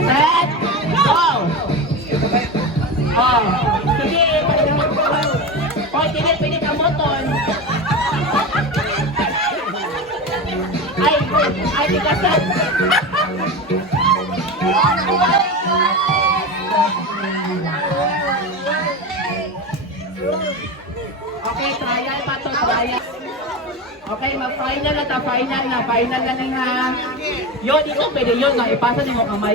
Set. Go. Oh. Sige. Oh, hindi. Pwede ka moton. Ay, di ka set. Okay, trial pa to, trial. Okay, mag-final na ta, final na lang ha. Yun, ito pwede yun, no? Ipasa din mo kamay.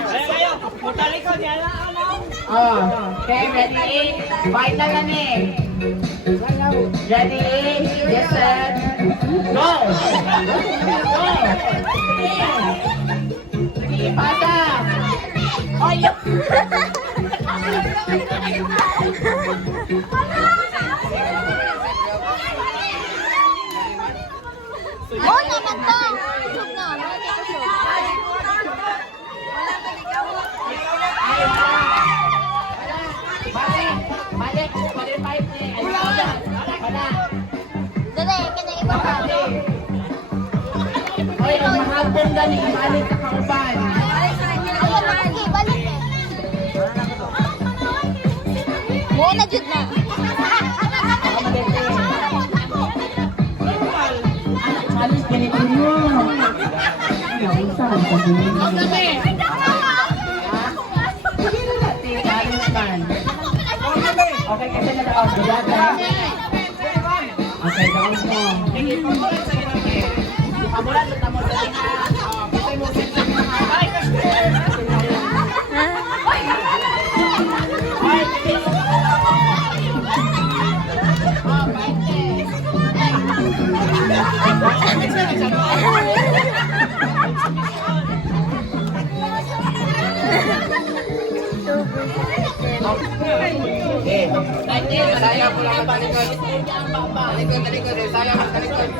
Ayaw, mutalikod, yan na, okay, ready? Final na ni. Ready? Yes, set. Go! Go! Sige, ipasa. Oh, yun! Oh, naman to. Sub na. Wala ka sub. Balik. Qualified ni. Wala. Dali, kanya iba pa. Oy, ang mahapong gani. Balik sa kauban. Ayun, balik eh. Muna, Jud na. Alis ganito yun. Okay, kasi na-down. Okay, down mo. Pamulan sa tamo sa tingnan. Patay mo sa tingnan. Ay, kasi! Ay, kasi! Oh, 20. Saya ko lang talikod. Talikod. Saya lang talikod.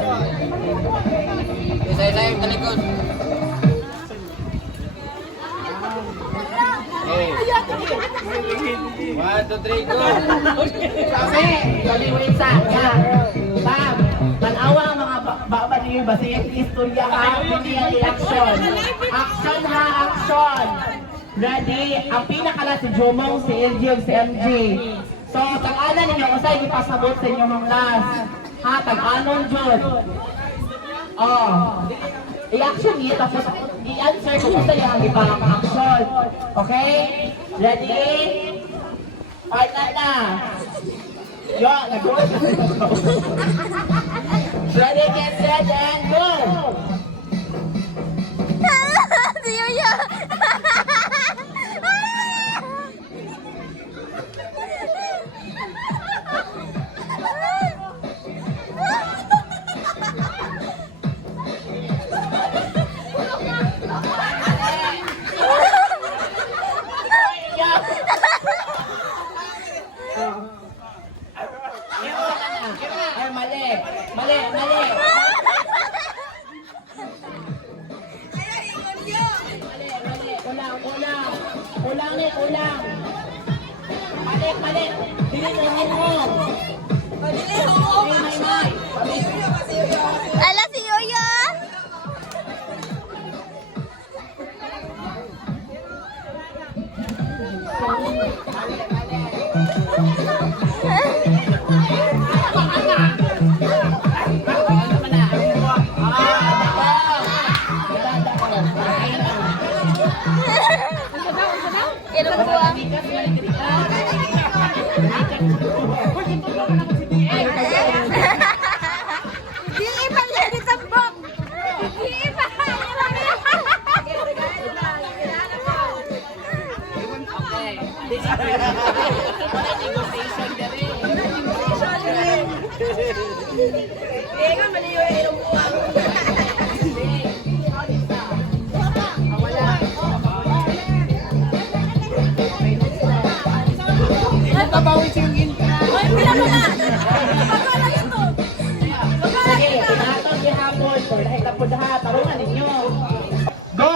Saya talikod. Hey. 1, 2, 3, go. Sabi ulit sa akin. Bam. Tanawa ang mga baba niyo ba? Sige, istorya ha. Hindi ang action. Action ha, action. Ready? Ang pinakala si Jomong, si LG, si MG. So, tag-anan ninyo, usay ipasabot sa inyo ng last. Ha, tag-anon Jod. Oh. I-action niya, tapos i-answer kung gusto niya ang ibang action. Okay? Ready? Partner na. Yo, nag-work. Ready, get set, and go! Si Yuya. Ulang. Balik. Dili mo. Ala si Yuya. Kira buang. Diipan na ditambok. Diipan. Okay. This is negotiation dere. Ega maniyo ilong buang. Bawit yung intro. Ay, pila mo na! Pagkala ito! Sige, pinatong yung hapon. Dahil tapos ha, tarungan ninyo. Go!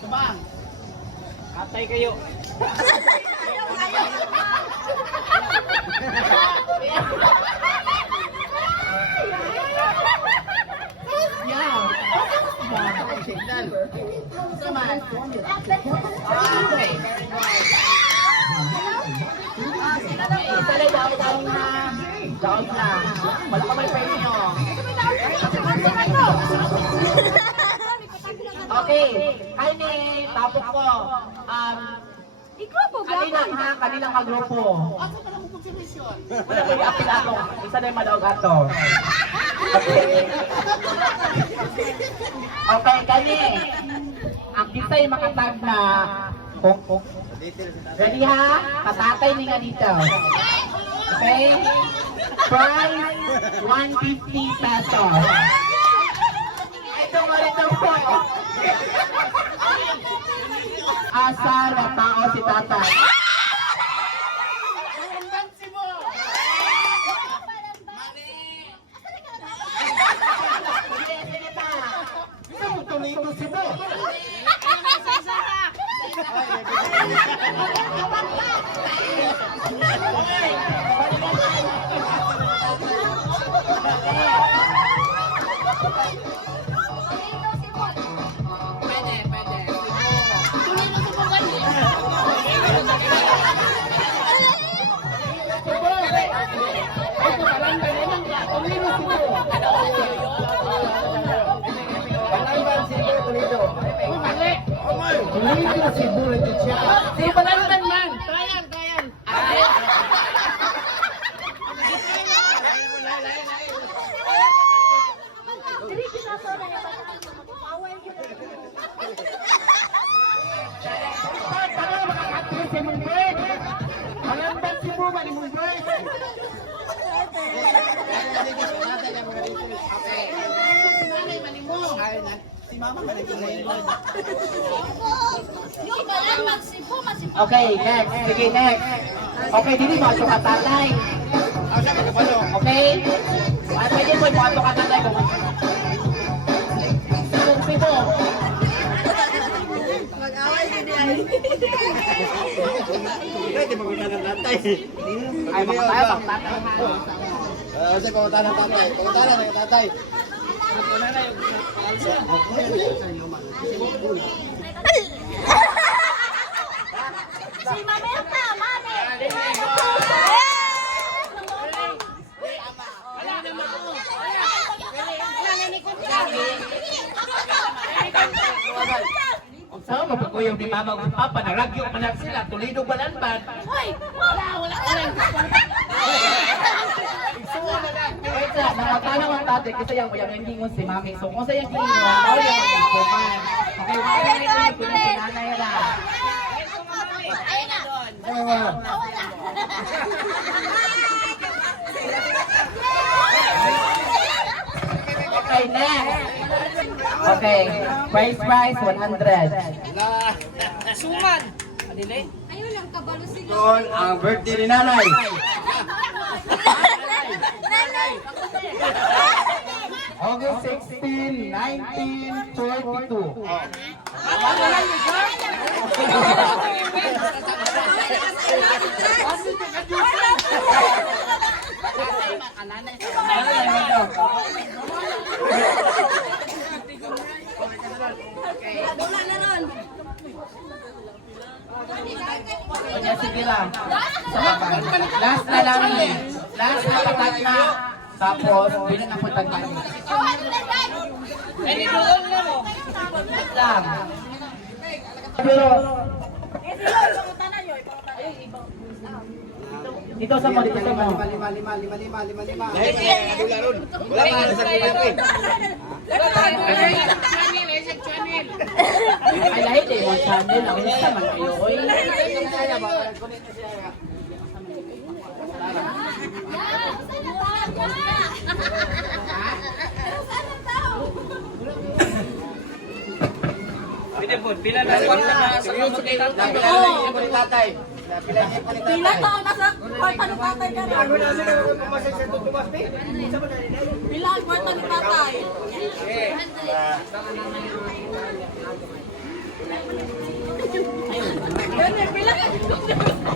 Subang! Atay kayo. Yeah. Naman. Okay. Isa lang daw na. Daon na. Wala ka may premyo. Okay. Ay ni, tapos ko. Kanilang kagrupo. Wala ko i-apil ato. Isa na yung madaog ato. Okay, kani. Ang kita yung makatag na ready ha? Katatay ni nga dito. Okay? Price, 150 pesos. Ito po. Asa na tao si tatay? Okay, next. Sige, next. Okay, dili mo ato ka tatay. Okay? At pwede mo ato ka tatay. Sibo. Mag-away din yan. Pwede magpunta ng tatay. Ay, makatayo pang tatay. Kasi pumunta ng tatay. Pumunta ng tatay. Si Mamerta, mami! Sa mo po yung di mama ug papa naragyo man na sila tulido balanban. Hoy! Wala! Wait lang, nakatanaw ang tatay kasi yung hingon si mami. So kung sa yung hingon, ako yung magpupan. Okay, wala na yung ko ng sinanay ra. Okay, next. Okay, price 100. Suman! Ayun lang, kabalo sila. Doon ang birthday ni nanay. August 16, 1942. Kanya sige lang. Last na lang eh. Last na patat na. Tapos, bilang na po tagpani. Ay, doon na mo! Lang. Pero, dito sa mo, dito sa mo. Lima. Wala ka na sa pilapin. Ay, lahit eh, mo channel. Ang isa man kayo. Oy. Pwede po, pila na kwarta na sa kamot ni tatay. Pilapin po ni tatay. Pilapin po ni tatay. Ilan taon na sa kwarta ni tatay ka na? Ilan kwarta ni tatay? Ganyan, pila ka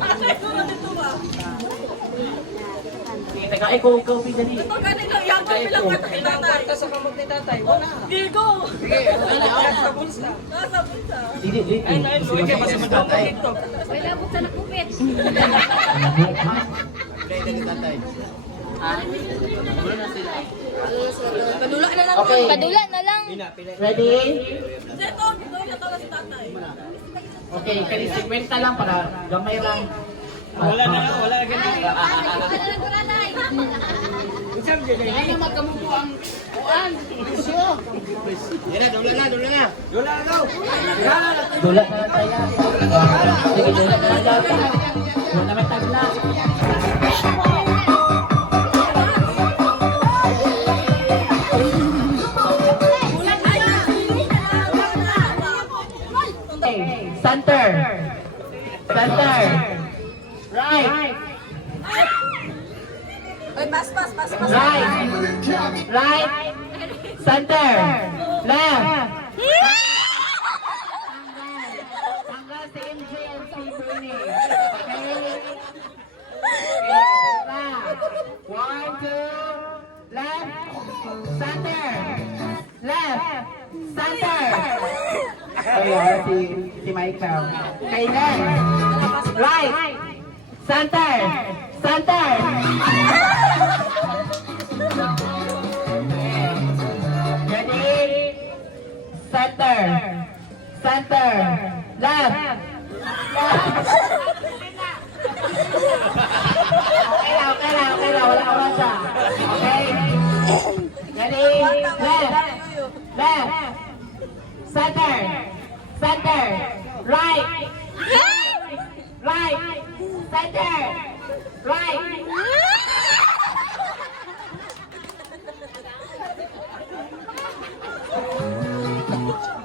tatay ko na dito ba? Teka, ikaw pinali. Ito ganito, yung pila kwarta ni tatay. Kwarta sa kamot ni tatay. Wala. Digo! Sige, wala. Dili. Ay, luwi kayo, mas maganda dito. Wala mo sa nakupit. Okay. Padula na lang. Ready? Okay, kani 50 lang para gamay lang. Wala na, wala na ganun. Yan na, dula na. Wala na daw. Dula na lang tayo. Sige, dula na lang daw. Dula na may tagla. Okay, center. Center. Right. Right. Right. Center. Left. Hanggang si MJ and si Bernie. One, two. Left. Center. Left. Center. Kaya si Michael. Kay left. Right. Center. Center. Ready? Center. Center. Left. Okay lang. Wala oras. Okay? Ready? Left. Left. Center. Center. Right. Right. Center. Right.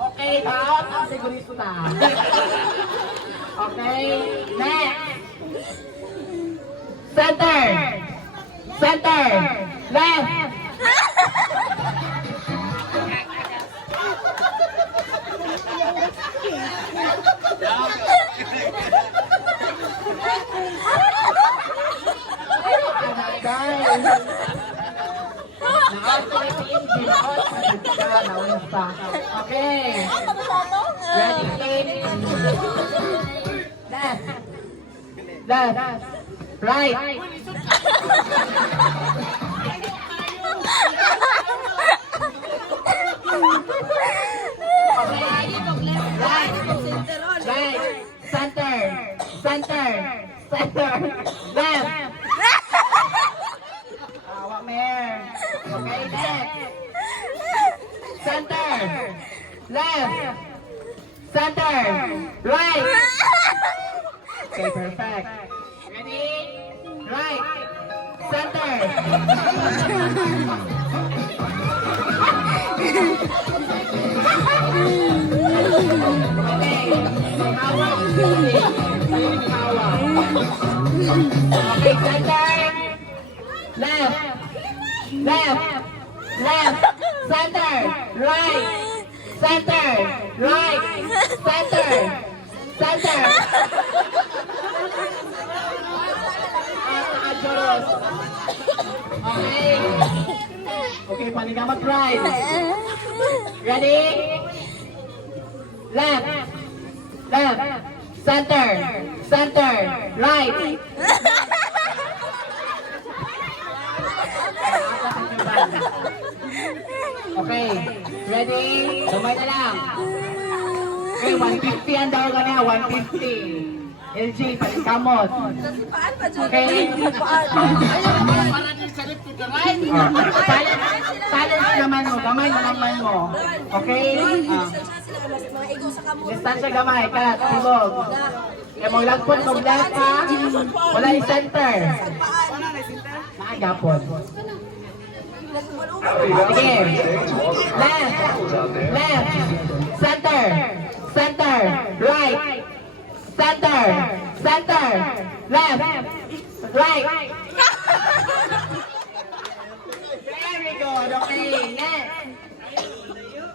Okay, taot. Sigurito na. Okay. Next. Center. Center. Left. Guys. Okay. Ready, steady. Left. Left. Right. Right. Right. Center. Center. Center. Left. Awak mer. Okay, next. Center. Left. Center. Right. Okay, perfect. Ready? Right. Center. Okay. Hawak. Hawak. Okay, center. Left. Left. Left. Center. Right. Center. Right. Center. Center. Ajoros. Okay. Okay, panigamat right. Ready? Left. Left. Center. Center. Right. Okay. Ready? Sumay na lang. Okay, 150 ang daw ka na. 150. LG, palikamot. Okay? Silence naman mo. Gamay naman mo. Okay? Distansya gamay. Kalat, tulog. Kaya mo lagpot, mag-left ka. Wala yung center. Nakagapon. Sige. Left. Left. Center. Center. Right. Center. Center. Left. Right. Very good. Okay. Next.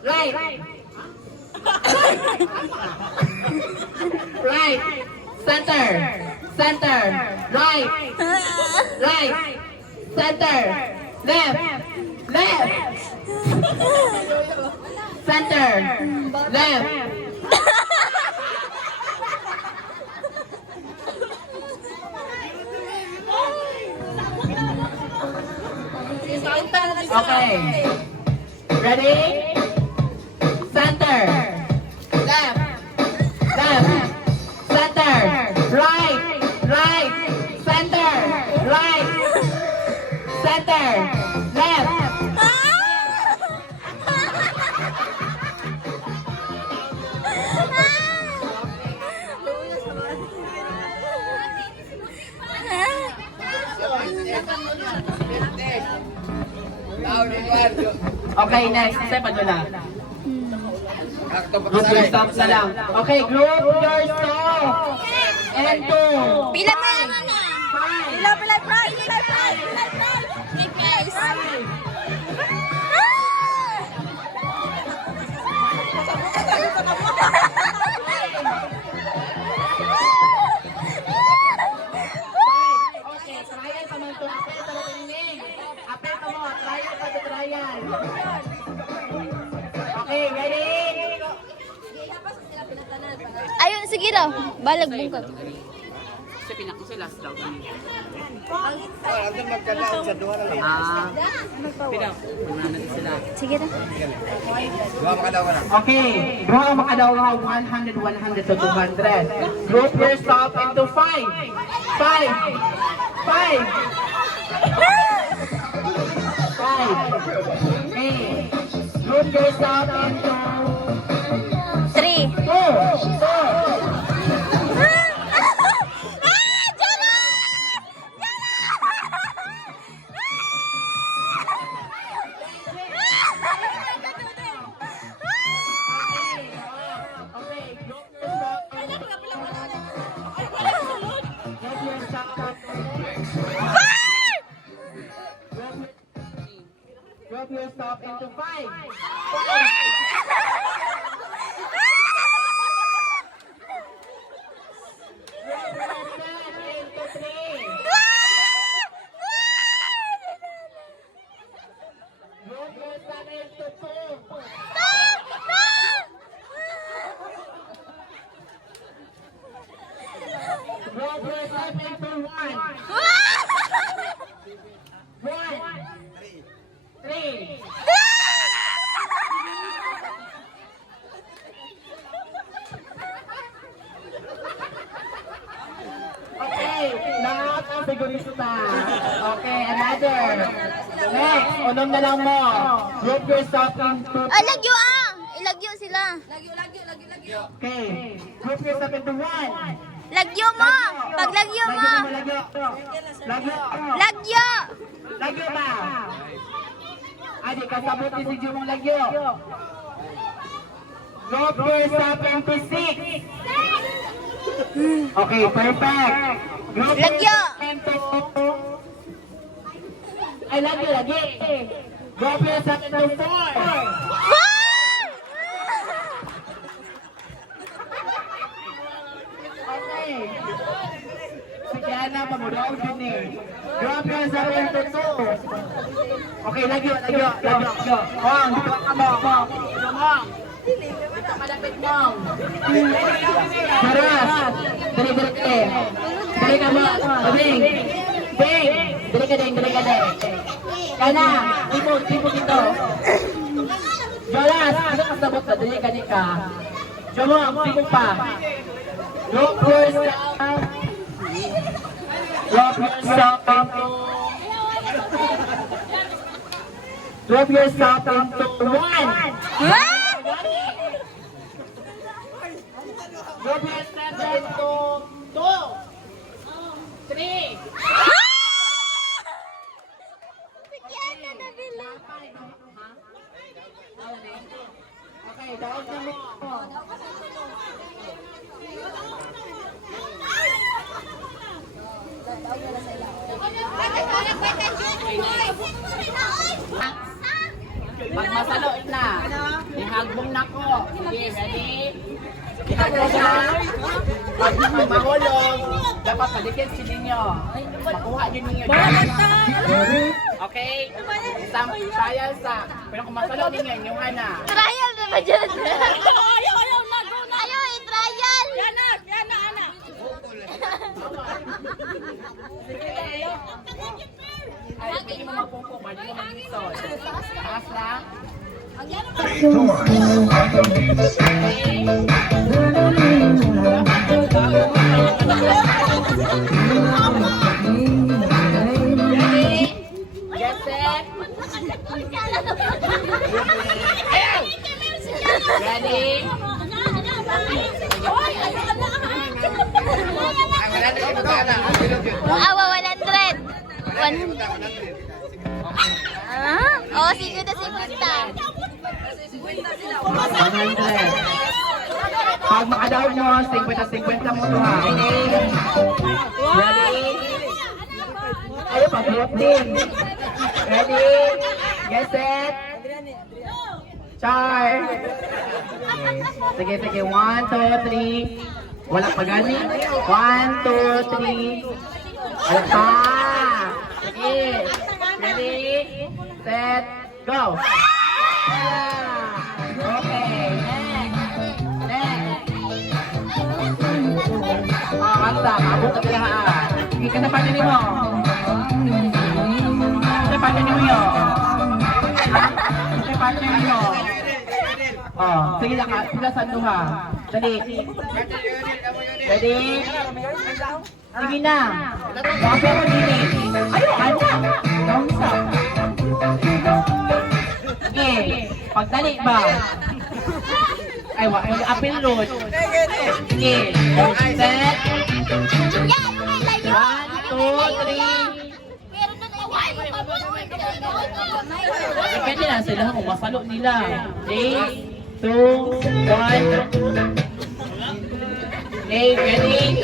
Right. Right. Center. Center. Right. Right. Center. Left. Left. Center. Left. Okay. Ready? Center. Left. Left. Center. Right. Right. Center. Right. Center. Left. Okay, next. Isa pa doon na. Group your stops na lang. Okay, group your stop. And two. Pila pa yan na. Five. Pila price. Hey, guys. Okay, trial pa man ito. Apel pa mo tinig. Apel pa mo. Trial pa ito, trial. Okay, ready? Ayun, sige daw. Balag bungkot. Kasi pinako sa last daw. Andun magkalaon sa duha na lang. Pinako. Mananat sila. Sige daw. Duha makalaon na. Okay, draw ang makadaw ng 100, 100 to 200. Group your stop into 5. 5. 5. 5. Okay. Group your stop into 3. 2. 2. Okay, group your stop into Group your stop Group your stop into 5. Okay, lahat ang figurista. Okay, another. Next, unong na lang mo. Group yourself into... Ay, lagyo ah! Ilagyo sila. Okay, group yourself into 1. Lagyo mo! Pag lagyo mo! Lagyo. Lagyo. Lagyo! Lagyo ba? Adi, kasabot ni si Jumong lagyo. Group yourself into 6. Okay, perfect. Group Lagyo. yourself into... Ay, lagyo, lagi. Group yourself into 4. Okay. Sige, Ana, pamudol din eh. Drop yourself into 2. Okay, lagyo. Mong, dito ka mo. Dito mo. Dito malapit mo. Saras. Dali. Dali ka mo. Bing. Dali ka din. Kana. Tipo dito. Jolas. Ano kasabot ka? Dali ka. Jomong, tipo pa. Drop yourself. Drop yourself into 1. Drop yourself into 2. 3. Okay, daog na mo. Magmasalo na. Ihagbong na ko. Sige, ready? Ihagbong ko siya. Pag mahulog, dapat palikit si ninyo. Makuha din ninyo. Okay? Isang trial sa. Pero kung masalo din yan, yung ana. Trial na ba dyan? Ayaw, i-trial. Ana. Ay, pwede mo magpungkok, pwede mo mag-isod. Taas lang. Ready? Get set. Ready? Awa, 100. Oh, sige na 50. 100. Pag makadaog mo, 50-50 mo ito ha. Ready? Ayaw, pag-block din. Ready? Get set. Char. Okay. Sige. 1, 2, 3. Wala pa gani. 1, 2, 3. Wala pa. Sige. Ready? Set. Go. Okay. Next. Kanta. Mabot na pilahaan. Sige, kanta pa din mo. Kanta pa din mo yun. Kanta pa din mo. Oh, sige lang. Sila sa duha. Dali. Ready? Sige na. Bakit mo dili? Ayaw, anak. Thumbs up. Sige. Pagdali ba? Ay, apil load. Sige. Set. 1, 2, 3. Depende na sila kung masalo nila. 3, 2, 1. Okay, ready?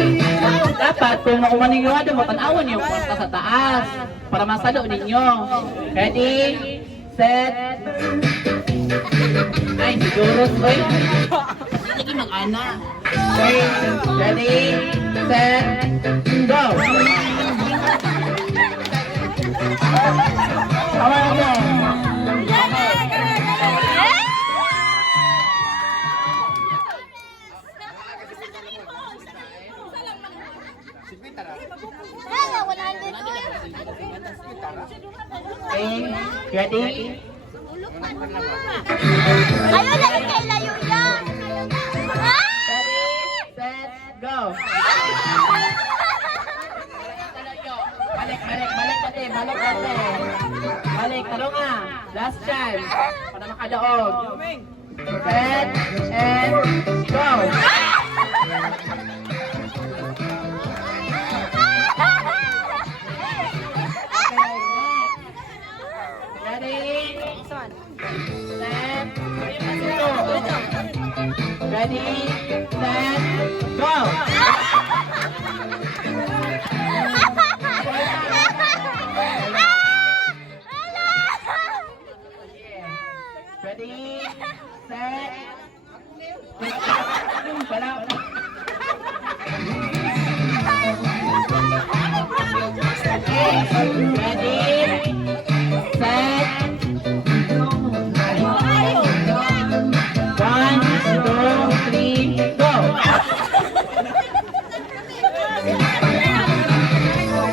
Dapat kung makumaningwado mo, tanawan yung kwarta sa taas para masalo ninyo. Ready? Set. Ay, siguro. Uy. Hindi mag-ana. Okay, ready? Set. Go! Awal mo. Okay, ready? Ayaw, lagi kay layo yan. Ready, set, go! Balik natin. Balik, taro nga. Last chance. Para makadaog. Set, and go! Ready? Set. Ready? Set. Go! Ready? Set. Ready? Set. 1, 2, 3, go!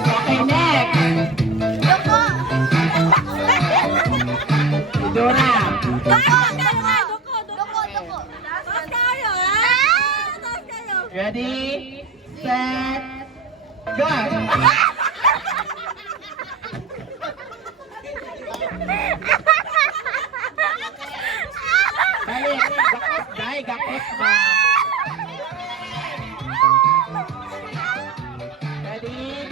Okay, next! Idora! Ready? Set. Go! Balik! Gakos, dai! Gakos ba? Ready?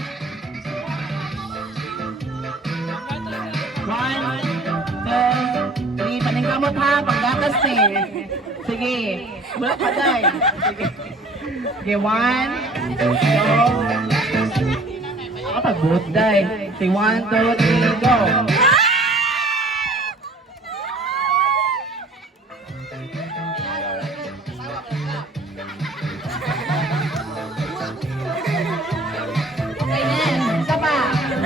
1, 2, 3. Paningkamot ha! Paggatas eh! Sige! Wala pa dai! Sige! Okay, 1, 2. Pag-boot dai! Sige, 1, 2, 3, go! Okay, next. Isa pa.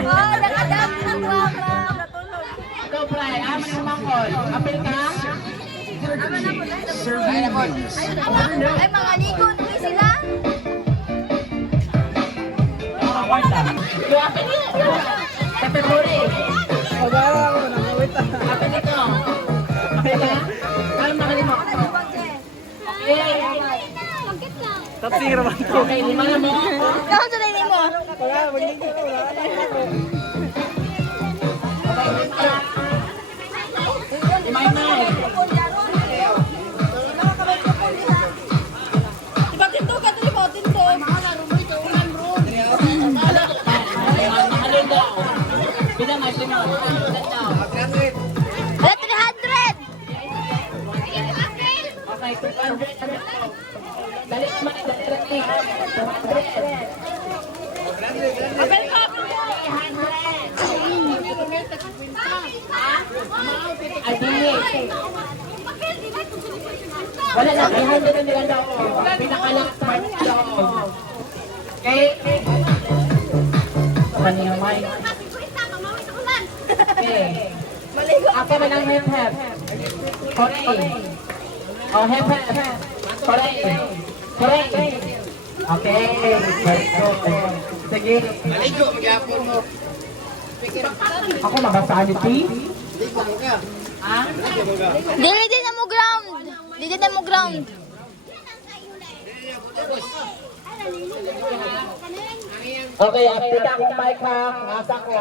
Oh, nakadam na guwapa. naman yung mangkol. Apil ka? Ay, mga ligo na sila. Yung apil niya. Pepperoni. Apil nito. Apil ka? Ano makalin mo? Okay. Okay, lima na mo. Saan sa nini mo? Lima na. Mahalin daw. Pinamay, pinamay. Wala 300! Okay, 200. Dali naman, dali. 200. Apel ko! 300. Adi. Wala lang, 300 na nila daw. Pinakalang smart daw. Okay? Kanina may. Okay. Ako na lang hep-hep. Koray. Oh, hep-hep. Koray. Koray. Okay. Very good. Sige. Maligo, magyapon mo. Ako magasanity. Ligo mo ka. Ha? Dili din na mo ground. Dili na mo ground. Okay, update akong mic ha. Nasa ko.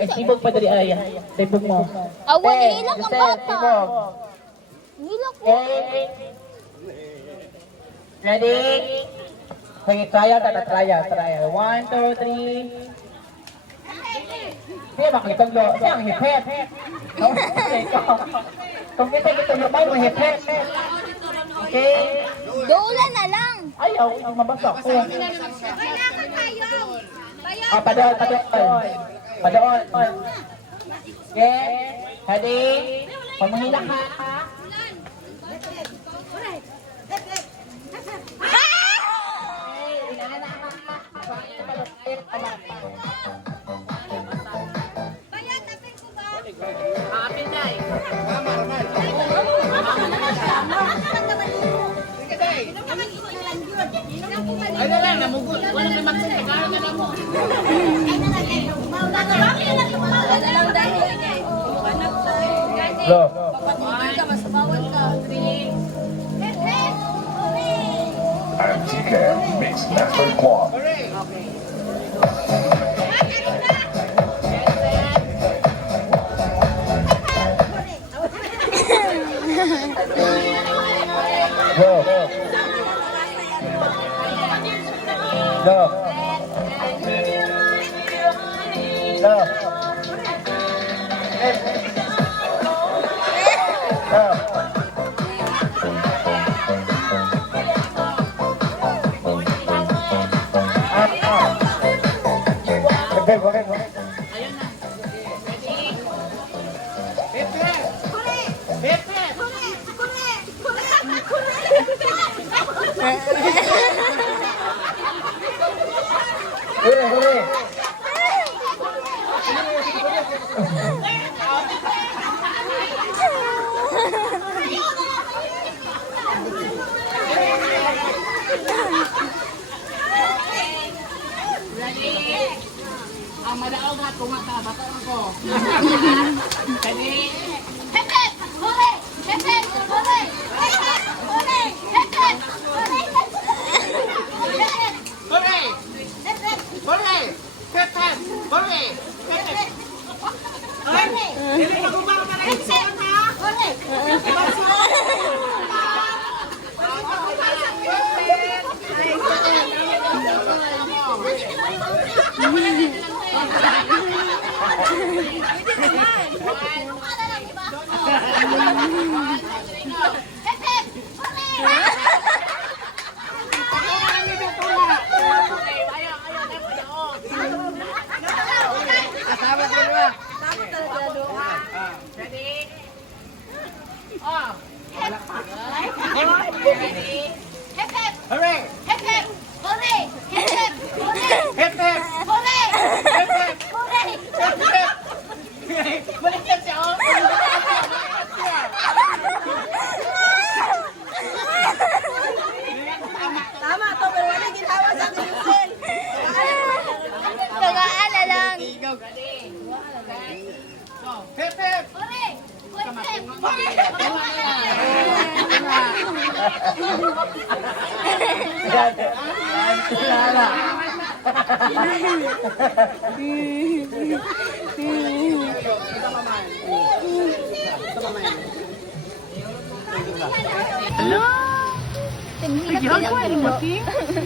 Ay, sibog pa dali ay. Sibog mo. Awan, Eh, hilak ang Jose, bata. sibog. Hilak mo. Okay. Ready? Sige, trial. 1, 2, 3. Siya makitaglo. Siya ang hipet. Kung kita nyo ba yung hipet? Okay. Dolan na lang. Ayaw, ang mabasa ko. Padoon. Padoon. Okay. Ready? Pag mahila ka. Ay na lang, namugot. Wala may magsasagal na lang mo. Go. I'm TK Mix Master Quad. Go. Go. Go. Hurry. Ang madaog na kumata, bata ko. Ready? Hip hip!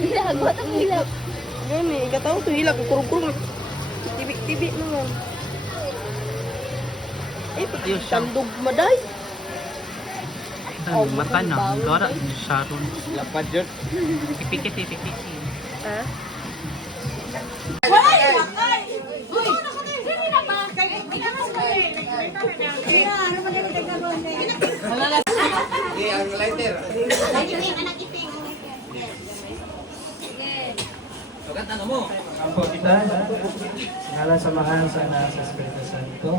Hilagwat ang hilag. Gani, ikataw to hilag kurung-kurung. Tibik-tibik naman. Eh, tandog maday. Mata na, gara ni Sharon. Lapad yun. Ipikit. Ha? Okay, ang lighter. Apo kita, ngalan sa mahal sa nasa Espiritu Santo,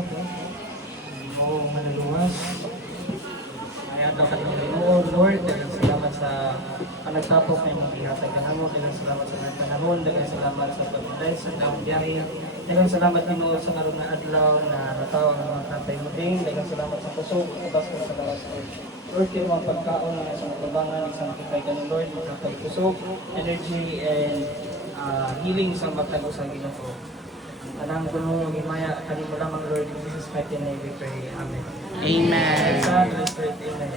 o manuluwas. Ayan daw katong Ginoo, Lord, daghang salamat sa panagtapok na imong gihatag kanamo, daghang salamat sa mga panahon, daghang salamat sa pag-bless sa taong biyahe, daghang salamat Ginoo sa karon nga adlaw na nataw ang mga tatay mo din, daghang salamat sa kusog, ubas ka sa lawas Lord. Lord, kayo mga pagkaon na sa mga tubangan, isang kitay ka ni Lord, magkapagkusog, energy, and healing sa matag sa Ginoo. Anang tulong himaya kanimo lamang Lord, in Jesus mighty name we pray. Amen. Amen. Son, Holy Spirit, amen.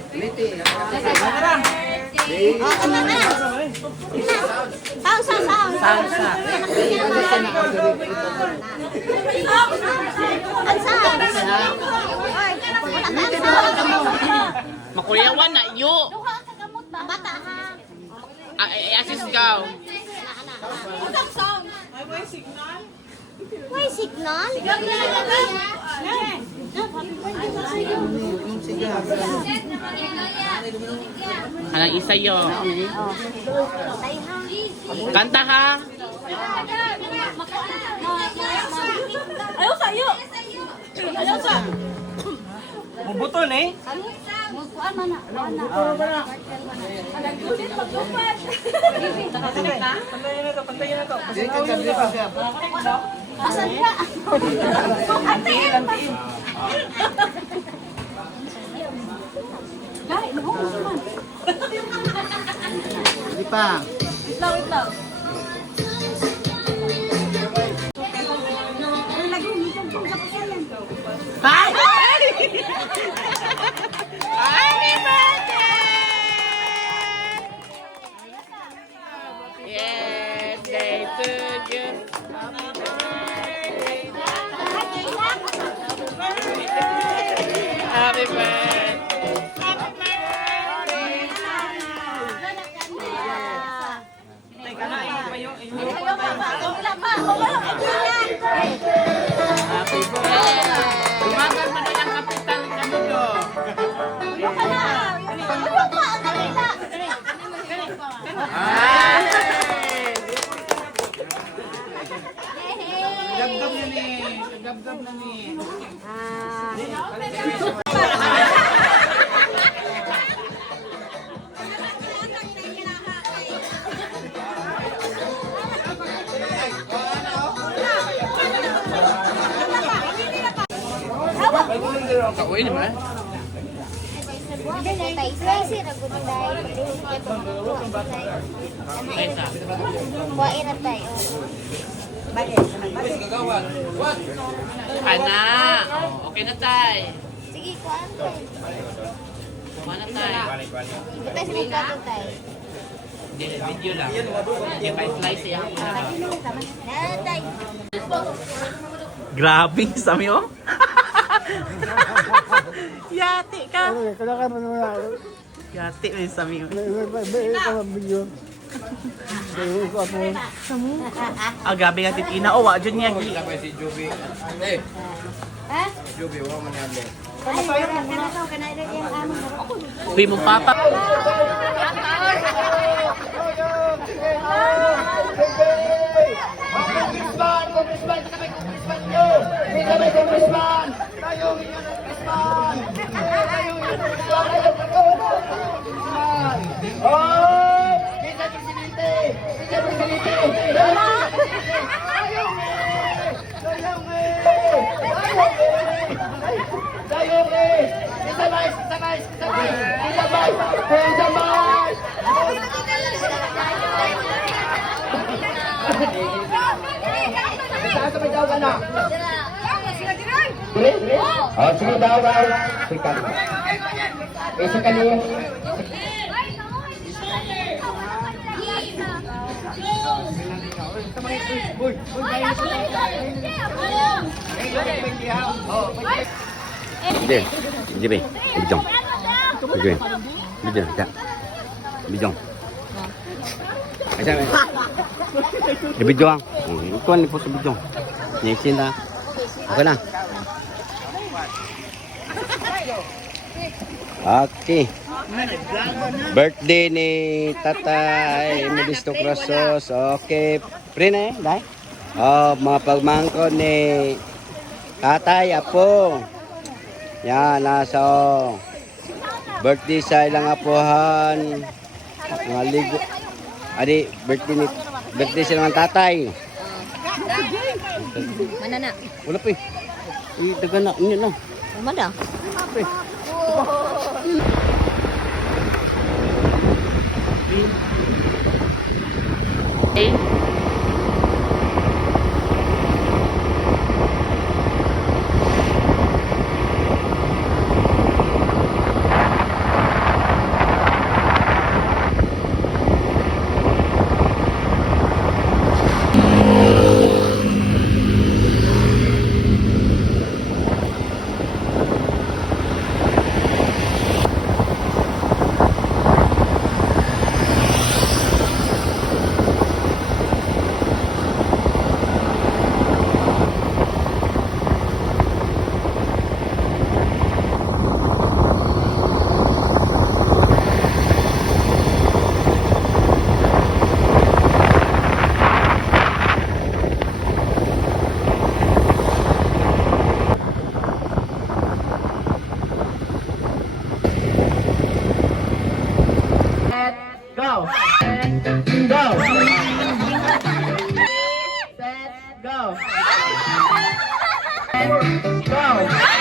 Makuyawan na, yo. Bata ha. Assist gaw. May signal? Anang isa yo. Kanta ha. Ayaw sa'yo! Ayaw sa! Mubuton eh. Magkuan man na. Nagkulit paglupat! Nakatinig na? Pantayin na to. Asan ka? Dai, no, man. Hindi pa. Wait lang. Happy birthday! Yes, day to you. Happy birthday. Happy birthday. Tumagal man na ang kapital ka mo do. Gab-gab na ni. Gab-gab na ni. Kauwi naman. Buhain tayo. Ana. Oh, okay na tay. Sige, kuhaan tayo. Kuha na tay. Butay sa mga plato tayo. Hindi, video lang. Hindi pa slice ya. Tayo. Grabe, sami oh. Yati ka. Yati may sami oh. Ah, gabi nga titina. Oh, wajud niya. Tapos si Joby. Eh, Ha? Joby, wala man yan. Uy, mong papa. Mr. Vice daw ka na. Dire? Oh, sige daw daw. Sige. Isa ka niya. Hindi. Hindi. Bijong. Bijong. Bijong. Bijong. Asa ba? Bijong. Ikuan ni po sa bijong. Nisin na. Okay na. Okay. Birthday ni Tatay Modesto Crasos. Okay. Pre na dai. Oh, mga pagmangkon ni Tatay Apo. Yan, nasa birthday sa ilang apuhan. Mga ligo. Adi, birthday sa mga tatay. Mana na? Wala pa eh. Dagan na, inyo na. Mana? Go! Go! Set, go! Set, go!